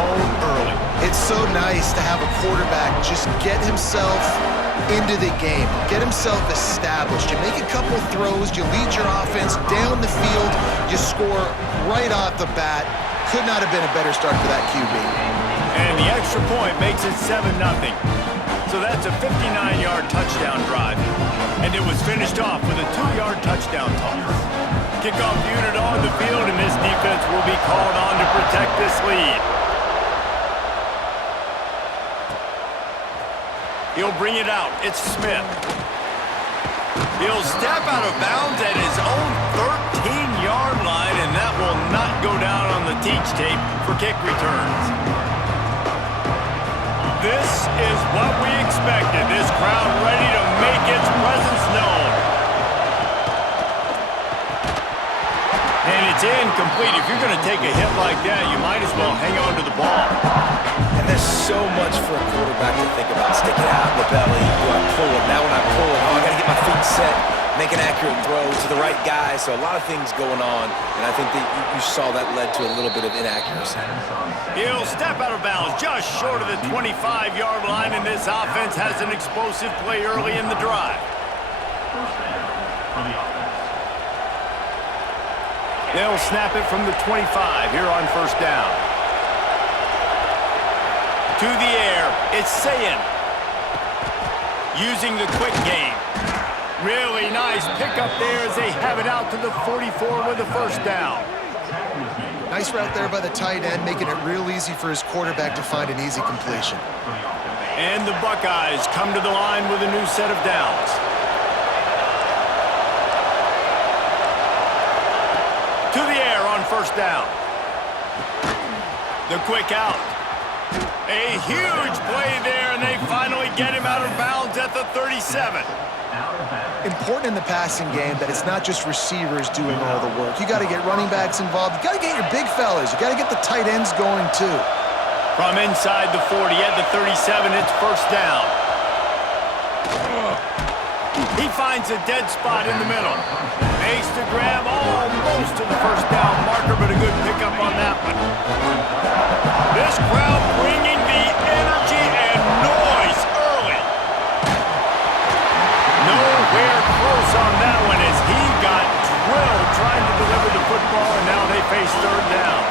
home early. It's so nice to have a quarterback just get himself into the game, get himself established. You make a couple throws, you lead your offense down the field, you score right off the bat. Could not have been a better start for that QB. And the extra point makes it 7-0. So that's a 59-yard touchdown drive. And it was finished off with a 2-yard touchdown toss. Kickoff unit on the field, and this defense will be called on to protect this lead. He'll bring it out. It's Smith. He'll step out of bounds at his own 13-yard line, and that will not go down on the teach tape for kick returns. This is what we expected. This crowd ready to make its presence known. And it's incomplete. If you're going to take a hit like that, you might as well hang on to the ball. And there's so much for a quarterback to think about. Stick it out in the belly. Do I pull it? Now when I pull it, I got to get my feet set, make an accurate throw to the right guy. So a lot of things going on, and I think that you saw that led to a little bit of inaccuracy. He'll step out of bounds just short of the 25-yard line, and this offense has an explosive play early in the drive. They'll snap it from the 25 here on first down. To the air, it's Sayin. Using the quick game. Really nice pickup there as they have it out to the 44 with a first down. Nice route there by the tight end, making it real easy for his quarterback to find an easy completion. And the Buckeyes come to the line with a new set of downs. To the air on first down. The quick out. A huge play there, and they finally get him out of bounds at the 37. Important in the passing game that it's not just receivers doing all the work. You got to get running backs involved. You got to get your big fellas. You got to get the tight ends going too. From inside the 40 at the 37, it's first down. He finds a dead spot in the middle. Makes the grab almost to the first down marker, but a good pickup on that one. This crowd bringing the energy and noise early. Nowhere close on that one as he got drilled trying to deliver the football, and now they face third down.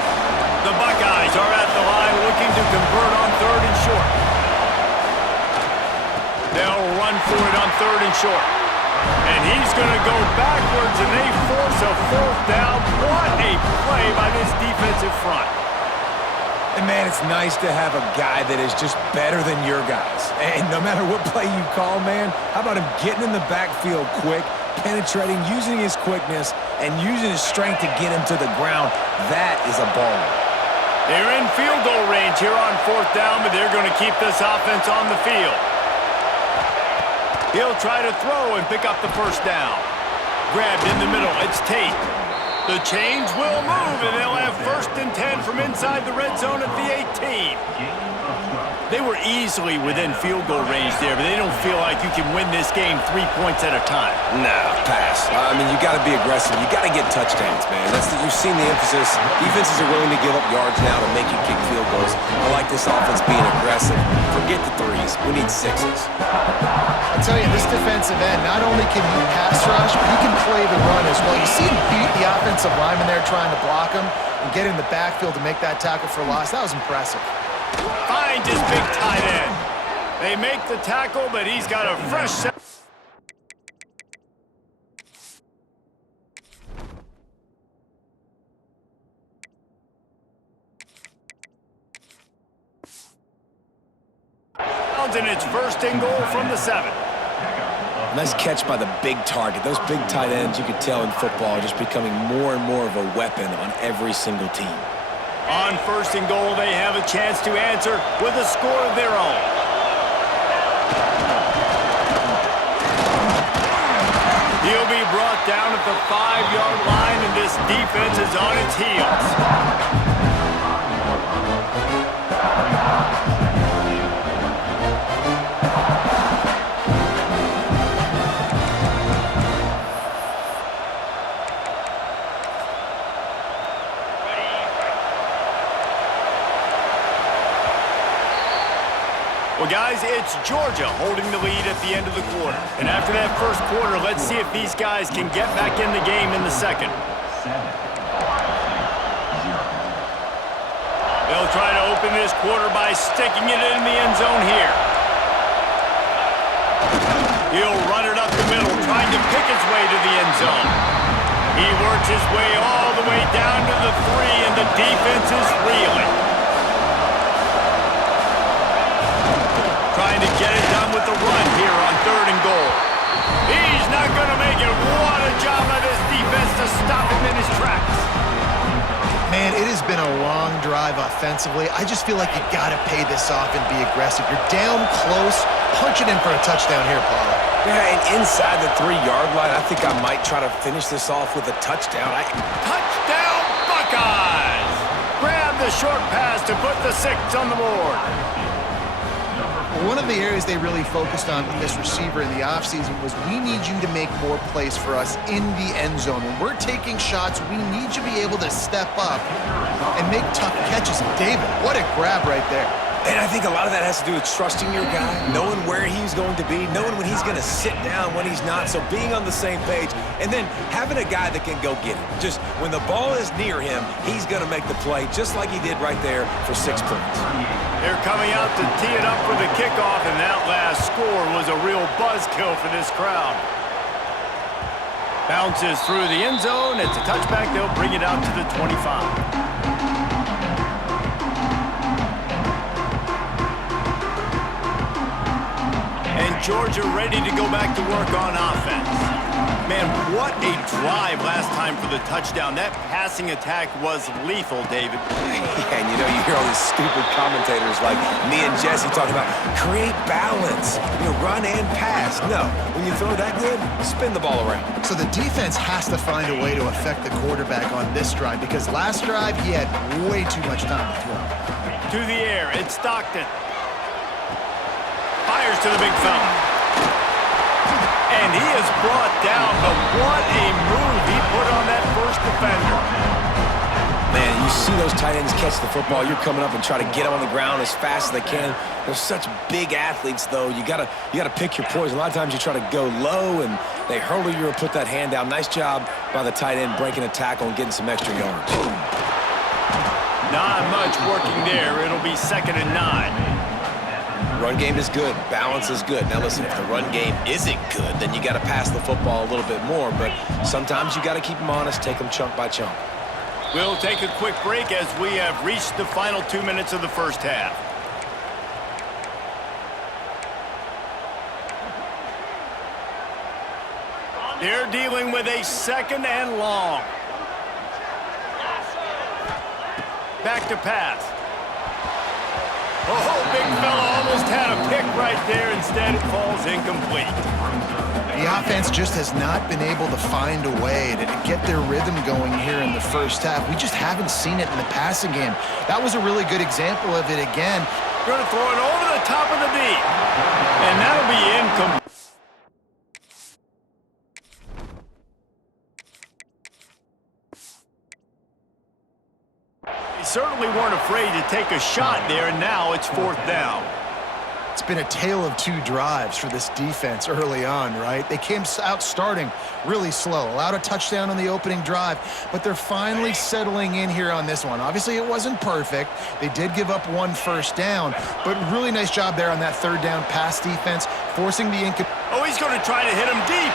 The Buckeyes are at the line looking to convert on third and short. They'll run for it on third and short. And he's going to go backwards, and they force a fourth down. What a play by this defensive front. And, man, it's nice to have a guy that is just better than your guys. And no matter what play you call, man, how about him getting in the backfield quick, penetrating, using his quickness, and using his strength to get him to the ground? That is a baller. They're in field goal range here on fourth down, but they're going to keep this offense on the field. He'll try to throw and pick up the first down. Grabbed in the middle, it's Tate. The chains will move, and they'll have first and 10 from inside the red zone at the 18. They were easily within field goal range there, but they don't feel like you can win this game 3 points at a time. No, pass. I mean, you got to be aggressive. You got to get touchdowns, man. You've seen the emphasis. Defenses are willing to give up yards now to make you kick field goals. I like this offense being aggressive. Forget the threes. We need sixes. I tell you, this defensive end, not only can he pass rush, but he can play the run as well. You see him beat the offensive lineman there trying to block him and get in the backfield to make that tackle for loss. That was impressive. Finds his big tight end. They make the tackle, but he's got a fresh set. And it's first and goal from the 7. Nice catch by the big target. Those big tight ends, you could tell in football, are just becoming more and more of a weapon on every single team. On first and goal, they have a chance to answer with a score of their own. He'll be brought down at the 5-yard line, and this defense is on its heels. Well, guys, it's Georgia holding the lead at the end of the quarter. And after that first quarter, let's see if these guys can get back in the game in the second. They'll try to open this quarter by sticking it in the end zone here. He'll run it up the middle, trying to pick his way to the end zone. He works his way all the way down to the 3, and the defense is reeling. Trying to get it done with the run here on 3rd and goal. He's not going to make it. What a job by this defense to stop him in his tracks. Man, it has been a long drive offensively. I just feel like you got to pay this off and be aggressive. You're down close. Punch it in for a touchdown here, Paulo. Yeah, and inside the 3-yard line, I think I might try to finish this off with a touchdown. Touchdown, Buckeyes! Grab the short pass to put the 6 on the board. One of the areas they really focused on with this receiver in the offseason was we need you to make more plays for us in the end zone. When we're taking shots, we need you to be able to step up and make tough catches. And David, what a grab right there. And I think a lot of that has to do with trusting your guy, knowing where he's going to be, knowing when he's going to sit down, when he's not, so being on the same page, and then having a guy that can go get it. Just when the ball is near him, he's going to make the play, just like he did right there for 6 points. They're coming out to tee it up for the kickoff, and that last score was a real buzzkill for this crowd. Bounces through the end zone. It's a touchback. They'll bring it out to the 25. Georgia ready to go back to work on offense. Man, what a drive last time for the touchdown. That passing attack was lethal, David. Yeah, and you hear all these stupid commentators like me and Jesse talking about create balance, run and pass. No, when you throw that good, spin the ball around. So the defense has to find a way to affect the quarterback on this drive because last drive he had way too much time to throw. To the air, it's Stockton. Fires to the big fella. And he is brought down, but what a move he put on that first defender. Man, you see those tight ends catch the football, you're coming up and try to get them on the ground as fast as they can. They're such big athletes, though. You gotta pick your poison. A lot of times you try to go low, and they hurdle you or put that hand down. Nice job by the tight end breaking a tackle and getting some extra yards. Not much working there. It'll be 2nd and 9. Run game is good. Balance is good. Now, listen, if the run game isn't good, then you got to pass the football a little bit more. But sometimes you got to keep them honest, take them chunk by chunk. We'll take a quick break as we have reached the final 2 minutes of the first half. They're dealing with a 2nd and long. Back to pass. Oh, big fella almost had a pick right there. Instead, it falls incomplete. The offense just has not been able to find a way to get their rhythm going here in the first half. We just haven't seen it in the passing game. That was a really good example of it again. Going to throw it over the top of the D. And that'll be incomplete. Certainly weren't afraid to take a shot there, and now it's 4th down. It's been a tale of 2 drives for this defense early on, right? They came out starting really slow, allowed a touchdown on the opening drive, but they're finally settling in here on this one. Obviously, it wasn't perfect. They did give up 1 first down, but really nice job there on that 3rd down pass defense, forcing the Oh, he's going to try to hit him deep.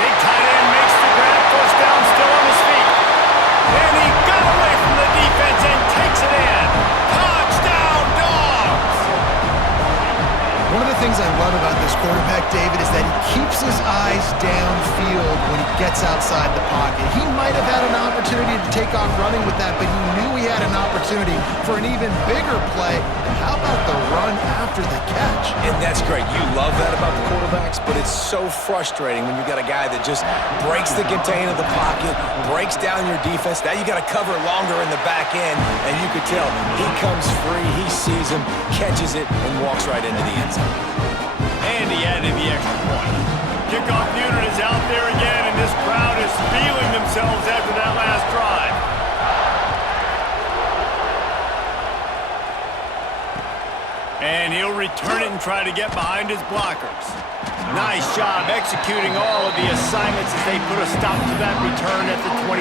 Big tight end makes the grab, first down, still on his feet. And he got away from the defense and takes it in. Touchdown, Dogs! One of the things I love about this quarterback, David, is that he keeps his eyes downfield when he gets outside the pocket. He might have had an opportunity to take off running with that, but he knew he had an opportunity for an even bigger play. And how about the run after the catch? And that's great. You love that about the quarterbacks, but it's so frustrating when you got a guy that just breaks the contain of the pocket, breaks down your defense. Now you got to cover longer in the back end, and you could tell he comes free, he sees him, catches it, and walks right into the end zone. And he added the extra point. Kickoff unit is out there again, and this crowd is feeling themselves after that last drive. And he'll return it and try to get behind his blockers. Nice job executing all of the assignments as they put a stop to that return at the 22.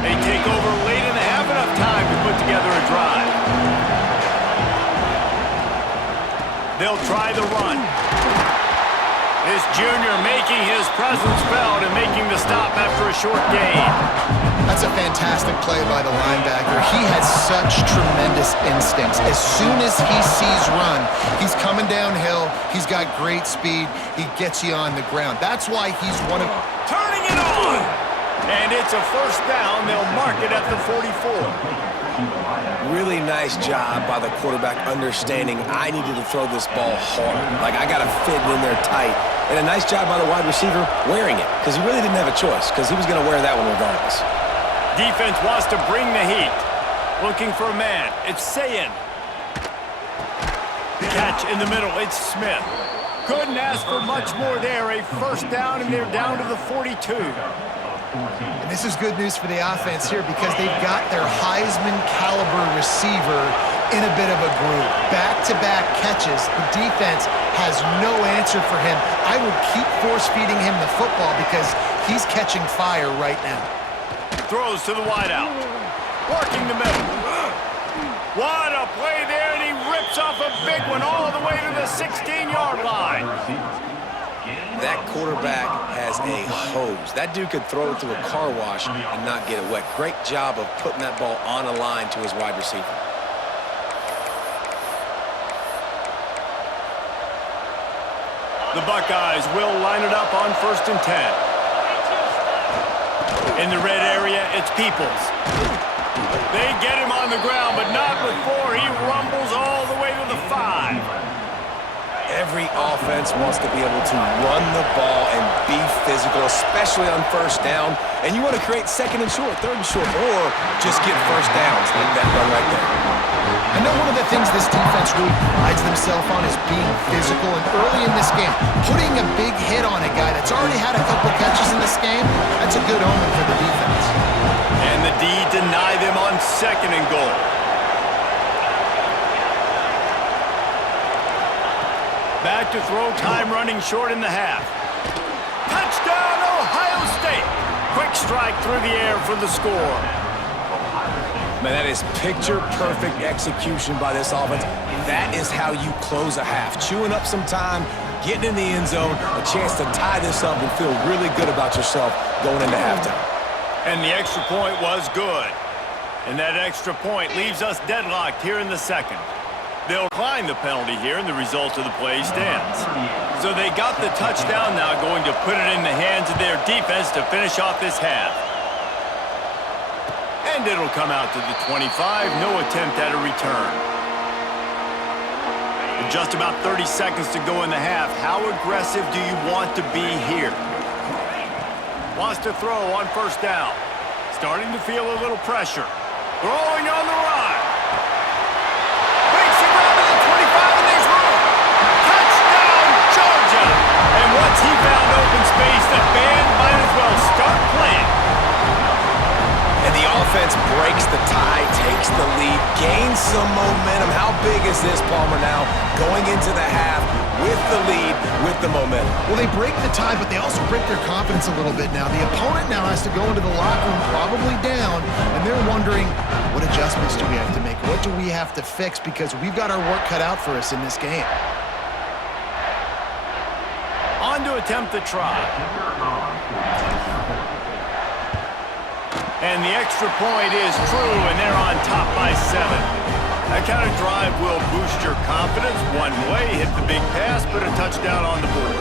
They take over late in the half, enough time to put together a drive. They'll try the run. This junior making his presence felt and making the stop after a short gain. That's a fantastic play by the linebacker. He has such tremendous instincts. As soon as he sees run, he's coming downhill. He's got great speed. He gets you on the ground. That's why he's one of... Turning it on! And it's a first down. They'll mark it at the 44. Really nice job by the quarterback understanding I needed to throw this ball hard. Like, I got to fit it in there tight. And a nice job by the wide receiver wearing it, because he really didn't have a choice, because he was going to wear that one regardless. Defense wants to bring the heat. Looking for a man. It's Sayin. Catch in the middle. It's Smith. Couldn't ask for much more there. A first down, and they're down to the 42. And this is good news for the offense here because they've got their Heisman caliber receiver in a bit of a groove. Back-to-back catches. The defense has no answer for him. I would keep force-feeding him the football because he's catching fire right now. Throws to the wideout. Working the middle. What a play there, and he rips off a big one all the way to the 16-yard line. That quarterback has a hose. That dude could throw it through a car wash and not get it wet. Great job of putting that ball on a line to his wide receiver. The Buckeyes will line it up on 1st and 10. In the red area, it's Peoples. They get him on the ground, but not before he rumbles all the way to the 5. Every offense wants to be able to run the ball and be physical, especially on first down. And you want to create 2nd and short, 3rd and short, or just get first downs like that run right there. I know one of the things this defense really prides themselves on is being physical. And early in this game, putting a big hit on a guy that's already had a couple catches in this game, that's a good omen for the defense. And the D deny them on 2nd and goal. Back to throw, time running short in the half. Touchdown, Ohio State! Quick strike through the air for the score. Man, that is picture-perfect execution by this offense. That is how you close a half. Chewing up some time, getting in the end zone, a chance to tie this up and feel really good about yourself going into halftime. And the extra point was good. And that extra point leaves us deadlocked here in the 2nd. They'll decline the penalty here, and the result of the play stands. So they got the touchdown now, going to put it in the hands of their defense to finish off this half. And it'll come out to the 25. No attempt at a return. With just about 30 seconds to go in the half, how aggressive do you want to be here? Wants to throw on 1st down. Starting to feel a little pressure. Throwing on the run. And once he found open space, the band might as well start playing. And the offense breaks the tie, takes the lead, gains some momentum. How big is this, Palmer, now? Going into the half with the lead, with the momentum. Well, they break the tie, but they also break their confidence a little bit now. The opponent now has to go into the locker room probably down, and they're wondering, what adjustments do we have to make? What do we have to fix? Because we've got our work cut out for us in this game. On to attempt the try. And the extra point is true, and they're on top by 7. That kind of drive will boost your confidence one way, hit the big pass, put a touchdown on the board.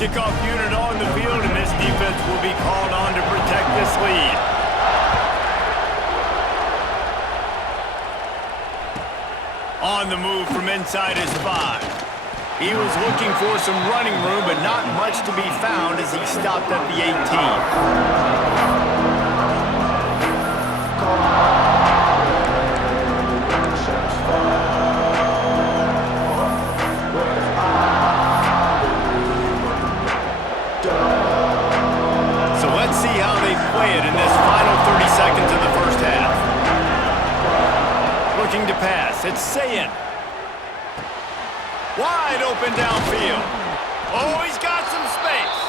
Kickoff unit on the field, and this defense will be called on to protect this lead. On the move from inside his 5. He was looking for some running room, but not much to be found as he stopped at the 18. in this final 30 seconds of the first half. Looking to pass. It's Sayin. Wide open downfield. Oh, he's got some space.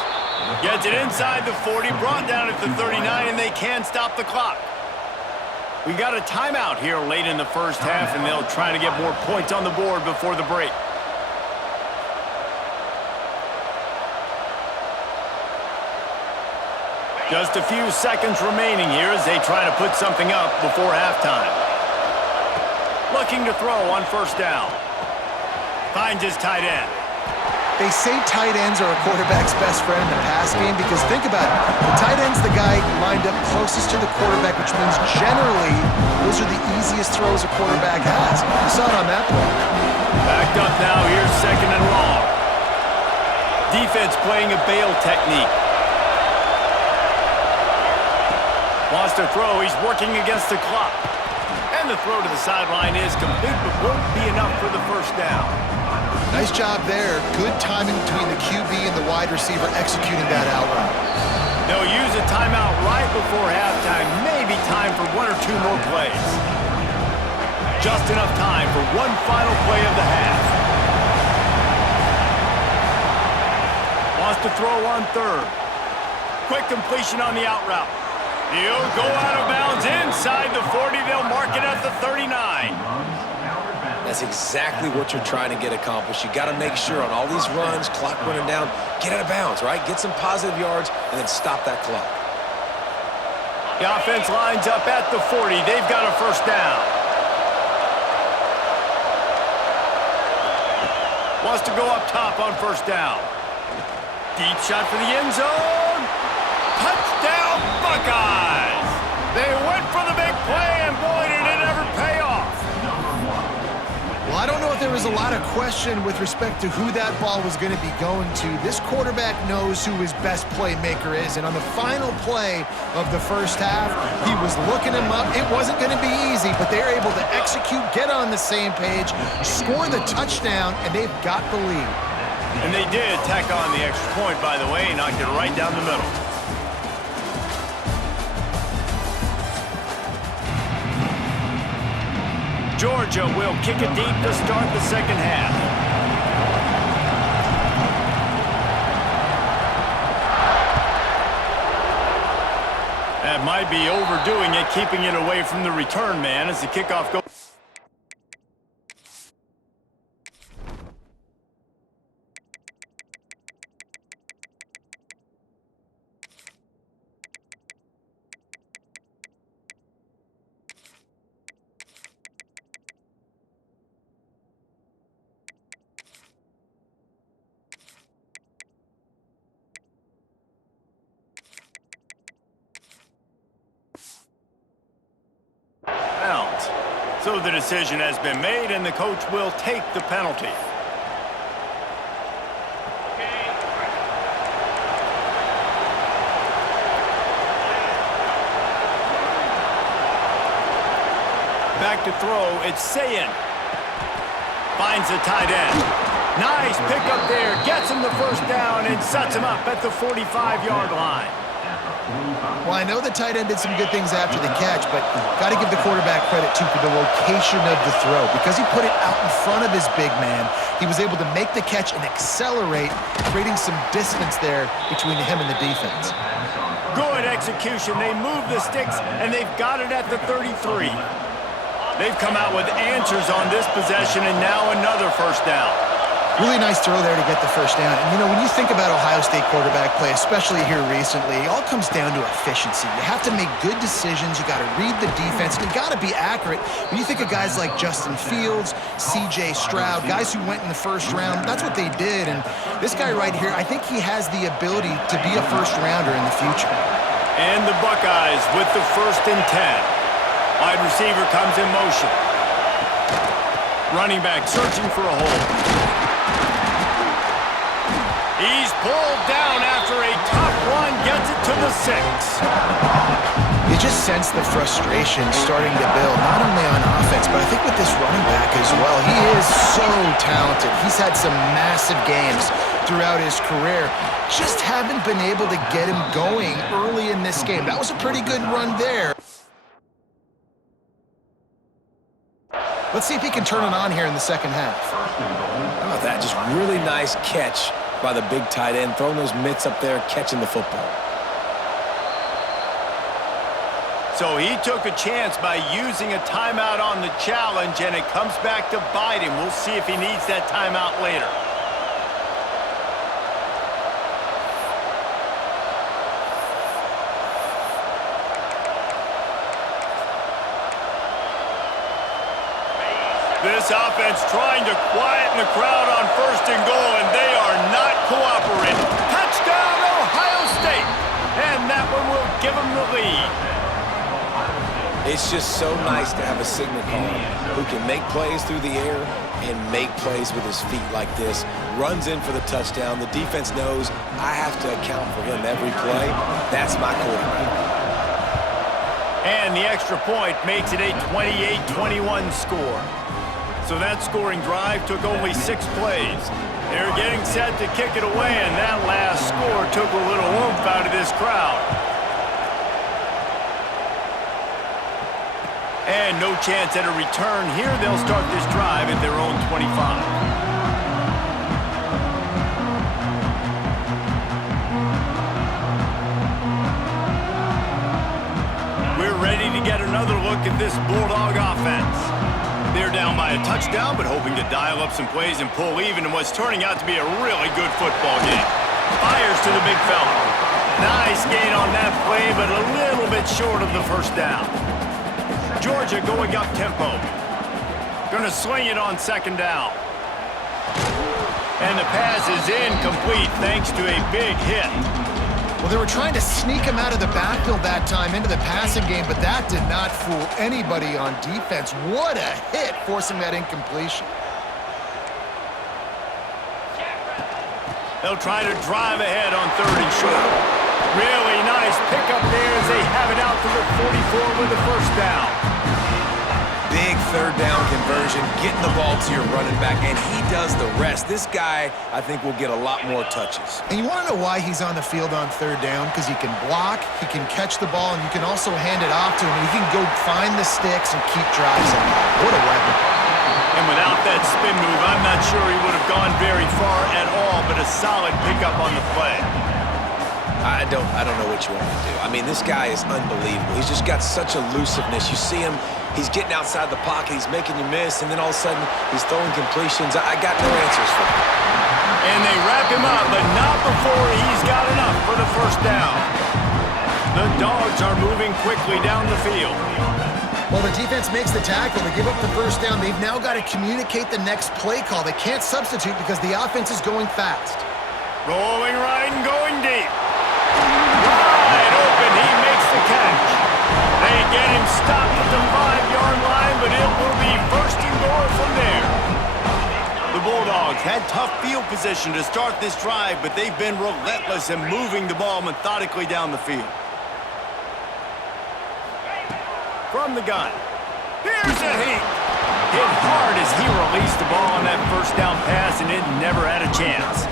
Gets it inside the 40, brought down at the 39, and they can stop the clock. We got a timeout here late in the first half, and they'll try to get more points on the board before the break. Just a few seconds remaining here as they try to put something up before halftime. Looking to throw on first down. Finds his tight end. They say tight ends are a quarterback's best friend in the pass game because think about it. The tight end's the guy lined up closest to the quarterback, which means generally those are the easiest throws a quarterback has. You saw it on that play. Backed up now, here's second and long. Defense playing a bail technique. Wants to throw, he's working against the clock. And the throw to the sideline is complete, but won't be enough for the first down. Nice job there. Good timing between the QB and the wide receiver executing that out route. They'll use a timeout right before halftime. Maybe time for one or two more plays. Just enough time for one final play of the half. Wants to throw on third. Quick completion on the out route. He'll go out of bounds inside the 40. They'll mark it at the 39. That's exactly what you're trying to get accomplished. You got to make sure on all these runs, clock running down, get out of bounds, right? Get some positive yards and then stop that clock. The offense lines up at the 40. They've got a first down. Wants to go up top on first down. Deep shot for the end zone. Touchdown, Buckeyes! They went for the big play, and boy, did it ever pay off. Well, I don't know if there was a lot of question with respect to who that ball was going to be going to. This quarterback knows who his best playmaker is, and on the final play of the first half, he was looking him up. It wasn't going to be easy, but they're able to execute, get on the same page, score the touchdown, and they've got the lead. And they did tack on the extra point, by the way, knocked it right down the middle. Georgia will kick it deep to start the second half. That might be overdoing it, keeping it away from the return man as the kickoff goes. So the decision has been made, and the coach will take the penalty. Back to throw, it's Sayin. Finds the tight end. Nice pickup there, gets him the first down, and sets him up at the 45-yard line. Well, I know the tight end did some good things after the catch, but got to give the quarterback credit, too, for the location of the throw. Because he put it out in front of his big man, he was able to make the catch and accelerate, creating some distance there between him and the defense. Good execution. They move the sticks, and they've got it at the 33. They've come out with answers on this possession, and now another first down. Really nice throw there to get the first down. And, you know, when you think about Ohio State quarterback play, especially here recently, it all comes down to efficiency. You have to make good decisions. You got to read the defense. And you got to be accurate. When you think of guys like Justin Fields, C.J. Stroud, guys who went in the first round, that's what they did. And this guy right here, I think he has the ability to be a first-rounder in the future. And the Buckeyes with the 1st and 10. Wide receiver comes in motion. Running back searching for a hole. He's pulled down after a tough run, gets it to the 6. You just sense the frustration starting to build, not only on offense, but I think with this running back as well. He is so talented. He's had some massive games throughout his career. Just haven't been able to get him going early in this game. That was a pretty good run there. Let's see if he can turn it on here in the second half. How about that? Just really nice catch by the big tight end, throwing those mitts up there, catching the football. So he took a chance by using a timeout on the challenge, and it comes back to bite him. We'll see if he needs that timeout later. This offense trying to quieten the crowd on 1st and goal, and they are not cooperating. Touchdown, Ohio State! And that one will give them the lead. It's just so nice to have a signal caller who can make plays through the air and make plays with his feet like this. Runs in for the touchdown. The defense knows I have to account for him every play. That's my quarterback. And the extra point makes it a 28-21 score. So that scoring drive took only 6 plays. They're getting set to kick it away, and that last score took a little oomph out of this crowd. And no chance at a return here. They'll start this drive at their own 25. We're ready to get another look at this Bulldog offense. They're down by a touchdown, but hoping to dial up some plays and pull even in what's turning out to be a really good football game. Fires to the big fella. Nice gain on that play, but a little bit short of the first down. Georgia going up tempo. Gonna swing it on 2nd down. And the pass is incomplete thanks to a big hit. Well, they were trying to sneak him out of the backfield that time into the passing game, but that did not fool anybody on defense. What a hit, forcing that incompletion. They'll try to drive ahead on 3rd and short. Really nice pickup there as they have it out to the 44 with the first down. Big 3rd down conversion, getting the ball to your running back, and he does the rest. This guy, I think, will get a lot more touches. And you want to know why he's on the field on 3rd down? Because he can block, he can catch the ball, and you can also hand it off to him. He can go find the sticks and keep drives alive. What a weapon. And without that spin move, I'm not sure he would have gone very far at all, but a solid pickup on the play. I don't know what you want me to do. I mean, this guy is unbelievable. He's just got such elusiveness. You see him, he's getting outside the pocket, he's making you miss, and then all of a sudden, he's throwing completions. I got no answers for him. And they wrap him up, but not before he's got enough for the first down. The Dogs are moving quickly down the field. Well, the defense makes the tackle to give up the first down. They've now got to communicate the next play call. They can't substitute because the offense is going fast. Rolling right and going deep. Wide open, he makes the catch. They get him stopped at the 5-yard line, but it will be 1st and goal from there. The Bulldogs had tough field position to start this drive, but they've been relentless in moving the ball methodically down the field. From the gun, here's a hit. Hit hard as he released the ball on that first down pass, and it never had a chance.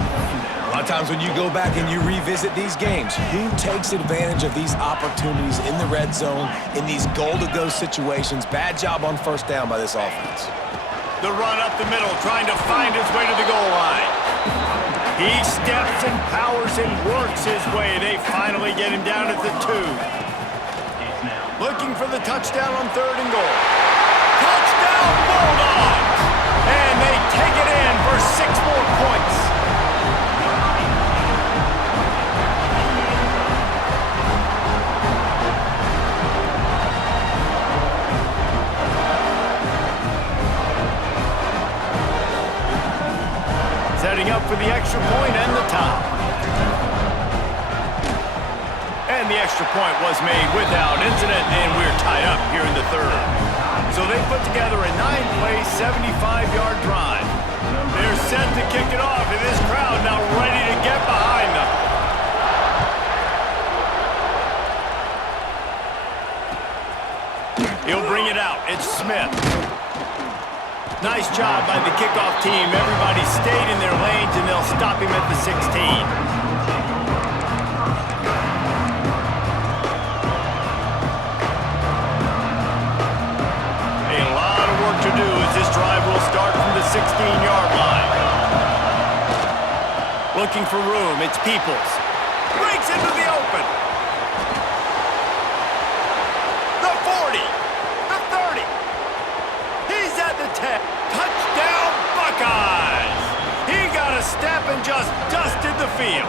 A lot of times when you go back and you revisit these games, who takes advantage of these opportunities in the red zone, in these goal-to-go situations? Bad job on 1st down by this offense. The run up the middle, trying to find his way to the goal line. He steps and powers and works his way. They finally get him down at the 2. Looking for the touchdown on 3rd and goal. Touchdown Bulldogs! And they take it in for 6 more points. Setting up for the extra point and the top. And the extra point was made without incident, and we're tied up here in the 3rd. So they put together a 9-play, 75-yard drive. They're set to kick it off, and this crowd now ready to get behind them. He'll bring it out. It's Smith. Nice job by the kickoff team. Everybody stayed in their lanes, and they'll stop him at the 16. To do as this drive will start from the 16-yard line. Looking for room, it's Peoples. Breaks into the open. The 40. The 30. He's at the 10. Touchdown, Buckeyes! He got a step and just dusted the field.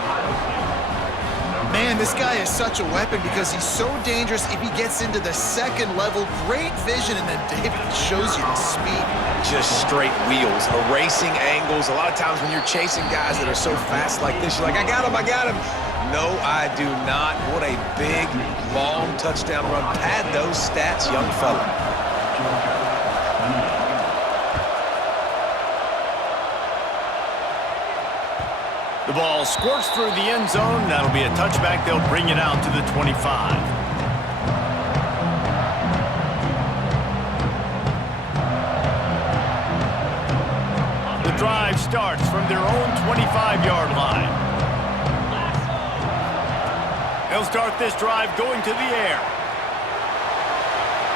Man, this guy is such a weapon because he's so dangerous if he gets into the second level. Great vision, and then David shows you the speed. Just straight wheels, erasing angles. A lot of times when you're chasing guys that are so fast like this, you're like, I got him, I got him. No, I do not. What a big, long touchdown run. Pad those stats, young fella. The ball squirts through the end zone. That'll be a touchback. They'll bring it out to the 25. The drive starts from their own 25-yard line. They'll start this drive going to the air.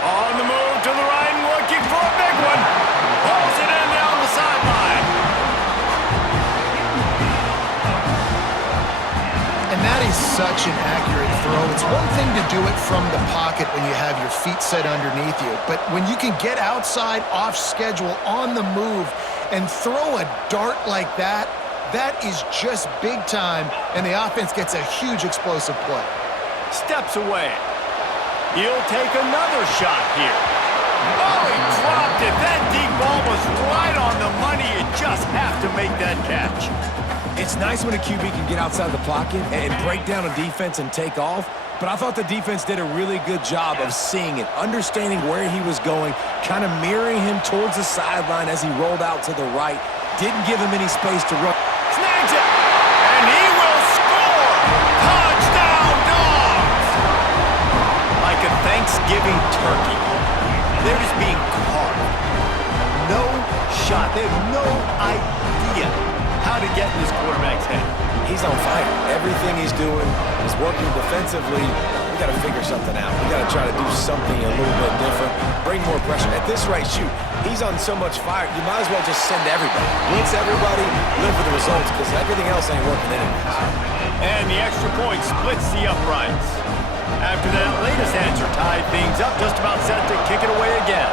On the move to the right and looking for a big one. Pulls it in down the sideline. And that is such an accurate throw. It's one thing to do it from the pocket when you have your feet set underneath you, but when you can get outside, off schedule, on the move, and throw a dart like that, that is just big time, and the offense gets a huge explosive play. Steps away. He'll take another shot here. Oh, he dropped it. That deep ball was right on the money. You just have to make that catch. It's nice when a QB can get outside the pocket and break down a defense and take off, but I thought the defense did a really good job of seeing it, understanding where he was going, kind of mirroring him towards the sideline as he rolled out to the right. Didn't give him any space to run. Snags it, and he will score! Touchdown, Dogs! Like a Thanksgiving turkey. They're just being carved. No shot. They have no idea how to get in this quarterback's head. He's on fire. Everything he's doing is working defensively. We got to figure something out. We got to try to do something a little bit different. Bring more pressure. At this rate, shoot, he's on so much fire, you might as well just send everybody. Blitz everybody, live for the results, because everything else ain't working anyways. And the extra point splits the uprights. After that latest answer tied things up, just about set to kick it away again.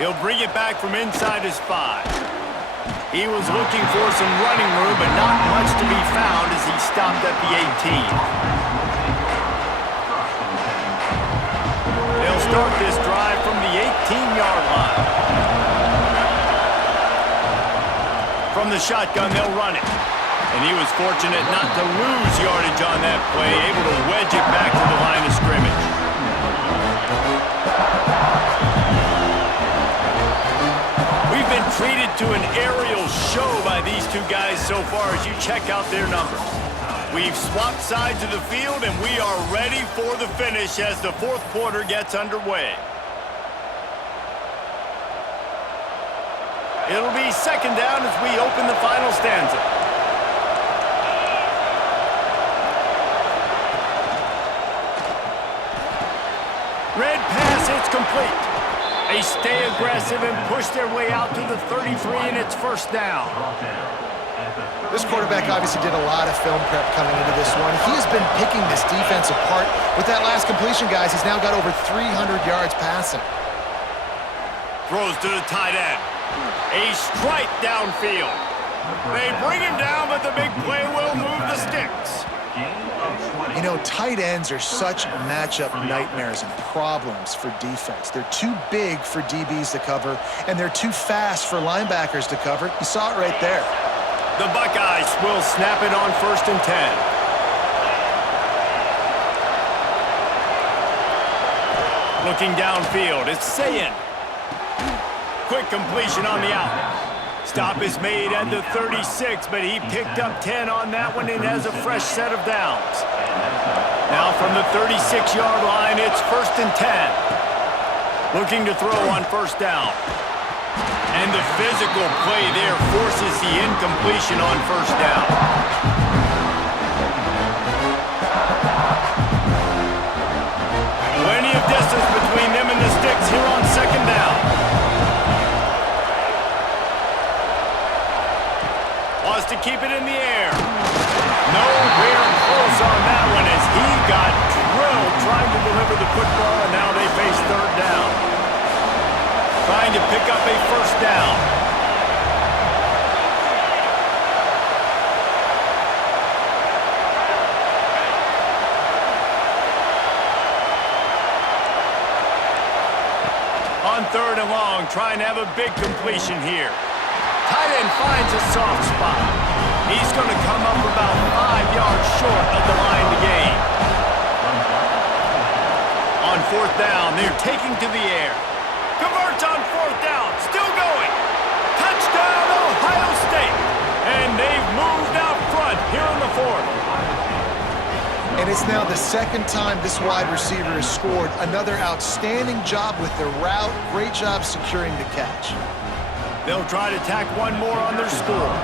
He'll bring it back from inside his 5. He was looking for some running room, but not much to be found as he stopped at the 18. They'll start this drive from the 18-yard line. From the shotgun, they'll run it. And he was fortunate not to lose yardage on that play, able to wedge it back to the line of scrimmage. We've been treated to an aerial show by these two guys so far as you check out their numbers. We've swapped sides of the field, and we are ready for the finish as the fourth quarter gets underway. It'll be second down as we open the final stanza. Red pass, it's complete. They stay aggressive and push their way out to the 33, and it's first down. This quarterback obviously did a lot of film prep coming into this one. He has been picking this defense apart. With that last completion, guys, he's now got over 300 yards passing. Throws to the tight end. A strike downfield. They bring him down, but the big play will move the sticks. You know, tight ends are such matchup nightmares and problems for defense. They're too big for DBs to cover, and they're too fast for linebackers to cover. You saw it right there. The Buckeyes will snap it on 1st and 10. Looking downfield, it's Sayin. Quick completion on the out. Stop is made at the 36, but he picked up 10 on that one and has a fresh set of downs. Now from the 36-yard line. It's 1st and 10. Looking to throw on 1st down. And the physical play there forces the incompletion on 1st down. Plenty of distance between them and the sticks here on 2nd down. Wants to keep it in the air. Nowhere close on that one as he got drilled trying to deliver the football, and now they face 3rd down. Trying to pick up a 1st down. On 3rd and long, trying to have a big completion here. Tight end finds a soft spot. He's going to come up about 5 yards short of the line to gain. On 4th down, they're taking to the air. Converts on 4th down, still going. Touchdown, Ohio State. And they've moved out front here in the 4th. And it's now the 2nd time this wide receiver has scored. Another outstanding job with the route. Great job securing the catch. They'll try to tack one more on their score.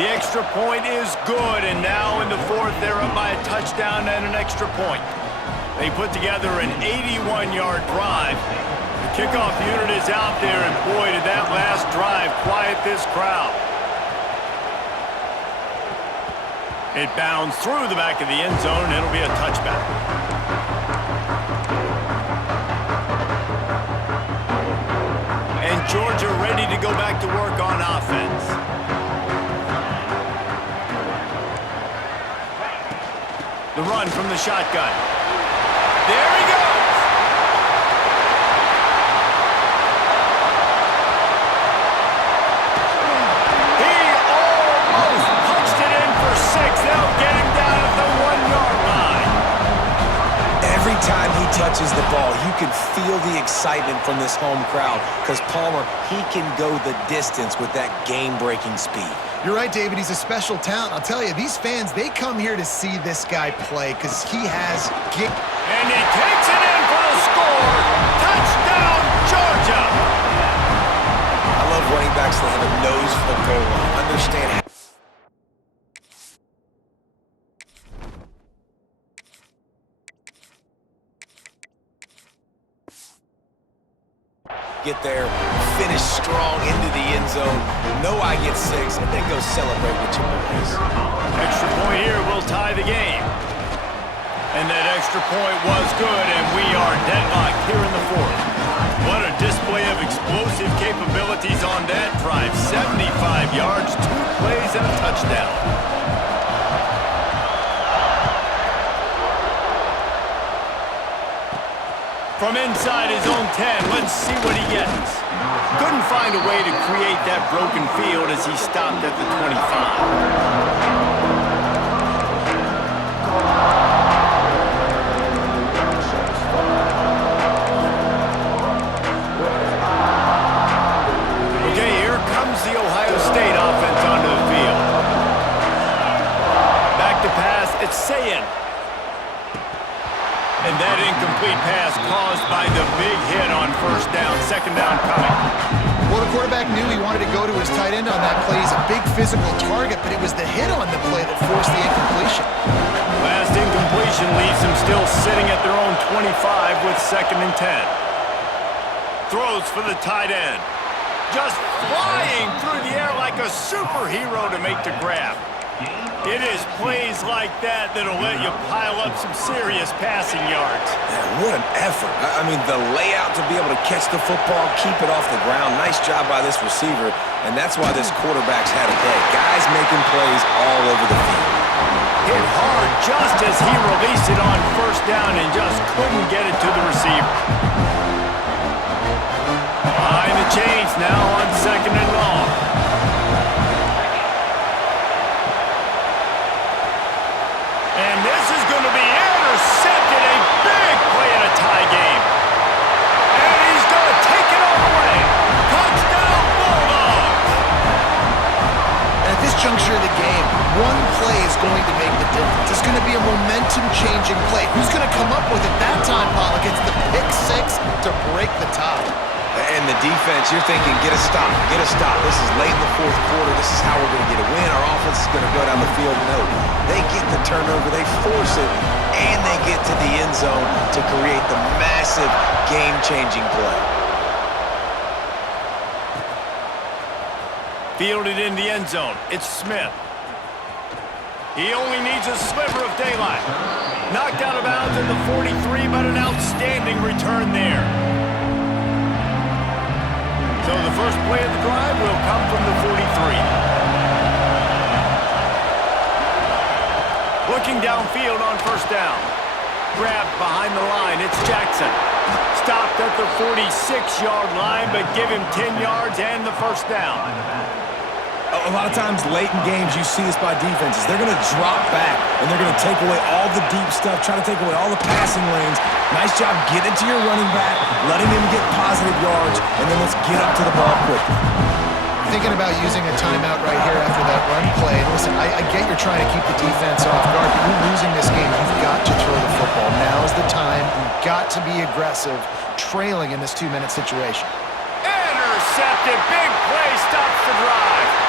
The extra point is good, and now in the 4th, they're up by a touchdown and an extra point. They put together an 81-yard drive. The kickoff unit is out there, and boy, did that last drive quiet this crowd. It bounds through the back of the end zone, and it'll be a touchback. And Georgia ready to go back to work on offense. The run from the shotgun. There he goes! He almost punched it in for 6. They'll get him down at the 1-yard line. Every time he touches the ball, you can feel the excitement from this home crowd because Palmer, he can go the distance with that game-breaking speed. You're right, David. He's a special talent. I'll tell you, these fans, they come here to see this guy play because he has... And he takes it in for the score. Touchdown, Georgia! I love running backs that have a nose for the goal line. Understand how... Get there, finish strong into the end zone, know I get 6, and then go celebrate with your boys. Extra point here will tie the game. And that extra point was good, and we are deadlocked here in the 4th. What a display of explosive capabilities on that drive. 75 yards, 2 plays, and a touchdown. From inside his own 10, let's see what he gets. Couldn't find a way to create that broken field as he stopped at the 25. Okay, here comes the Ohio State offense onto the field. Back to pass, it's Sayin. And that incomplete pass caused by the big hit on 1st down, 2nd down coming. Well, the quarterback knew he wanted to go to his tight end on that play. He's a big physical target, but it was the hit on the play that forced the incompletion. Last incompletion leaves them still sitting at their own 25 with 2nd and 10. Throws for the tight end. Just flying through the air like a superhero to make the grab. It is plays like that that'll let you pile up some serious passing yards. Man, what an effort. I mean, the layout to be able to catch the football, keep it off the ground. Nice job by this receiver, and that's why this quarterback's had a day. Guys making plays all over the field. Hit hard just as he released it on 1st down and just couldn't get it to the receiver. Behind the chains now on 2nd and long. And this is going to be intercepted. A big play in a tie game. And he's going to take it all away. Touchdown, Bulldogs! And at this juncture of the game, one play is going to make the There's going to be a momentum-changing play. Who's going to come up with it that time, Pollock? It's the pick six to break the tie. And the defense, you're thinking, get a stop, get a stop. This is late in the fourth quarter. This is how we're going to get a win. Our offense is going to go down the field. No, they get the turnover, they force it, and they get to the end zone to create the massive game-changing play. Fielded in the end zone. It's Smith. He only needs a sliver of daylight. Knocked out of bounds at the 43, but an outstanding return there. So the first play of the drive will come from the 43. Looking downfield on first down. Grabbed behind the line. It's Jackson. Stopped at the 46-yard line, but give him 10 yards and the first down. A lot of times late in games, you see this by defenses. They're going to drop back, and they're going to take away all the deep stuff, try to take away all the passing lanes. Nice job getting to your running back, letting him get positive yards, and then let's get up to the ball quickly. Thinking about using a timeout right here after that run play. And listen, I get you're trying to keep the defense off guard, but you're losing this game. You've got to throw the football. Now is the time. You've got to be aggressive, trailing in this 2-minute situation. Intercepted. Big play stops the drive.